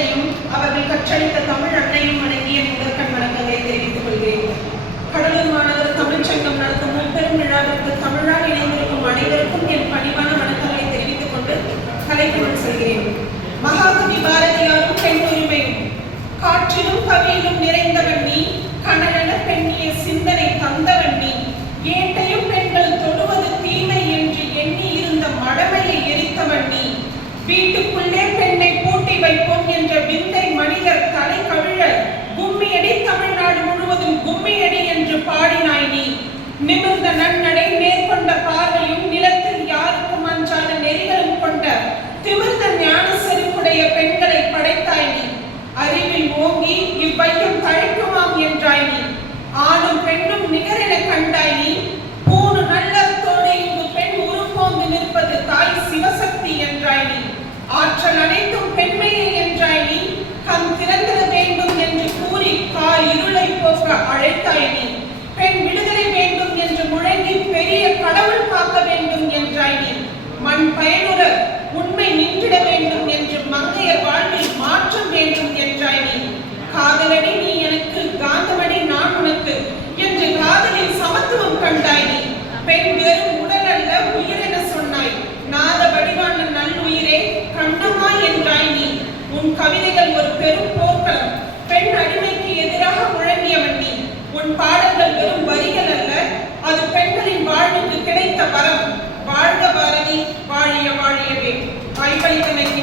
தந்தையும் அவர்கள் கற்றளித்த தமிழ் அன்னையும் வணங்கிய முதற்கண் வணக்கங்களை தெரிவித்துக் கொள்கிறேன். கடலூர் மாநகர தமிழ்ச்சங்கம் நடத்தும் முப்பெரும் விழாவிற்கு தமிழால் இணைந்திருக்கும் அனைவருக்கும் என் பணிவான வணக்கங்களை தெரிவித்துக் கொண்டு கலைக்குள் செல்கிறேன். மகாகவி பாரதியாரும் பெண் உரிமையும் காற்றிலும் கவியிலும் நிறைந்தவன் நீ கனலென பெண்ணிய சிந்தனை தந்தவன் நீ ஏட்டையும் பெண்கள் தொடுவது தீமை என்று எண்ணி இருந்த மடமையை எரித்தவன் நீ வீட்டுக்குள்ளே பெண் நிமிர்ந்த நன்னடை நேர்கொண்ட பார்வையும் நிலத்தில் யாருக்கும் அஞ்சாத நெறிகளும் கொண்ட திமிர்ந்த ஞான செருக்குடைய பெண்களை படைத்தாய் நீ. அறிவில் ஓங்கி இவ்வையும் தழைக்குமாம் என்றாய் நீ. ஆணும் பெண்ணும் நிகரென கண்டாய் நீ. பூணு நல்லத்தோடு இங்கு பெண் உருப்போந்து நிற்பது தாய் சிவசக்தி என்றாய் நீ. ஆற்றல் அனைத்தும் பெண்மையே என்றாய் நீ. கண் திறந்திட வேண்டும் என்று கூறி கார் இருளை போக்க அழைத்தாய் நீ. உன் கவிதைகள் ஒரு பெரும் போர்க்களம். பெண் அடிமைக்கு எதிராக முழங்கியவன் நீ. உன் பாடல்கள் வெறும் வரிகள் அல்ல அது பெண்களின் வாழ்வுக்கு கிடைத்த பலம் வாழ்க பாரதி வாழிய வாழியவே. வாய்ப்பளித்தமைக்கு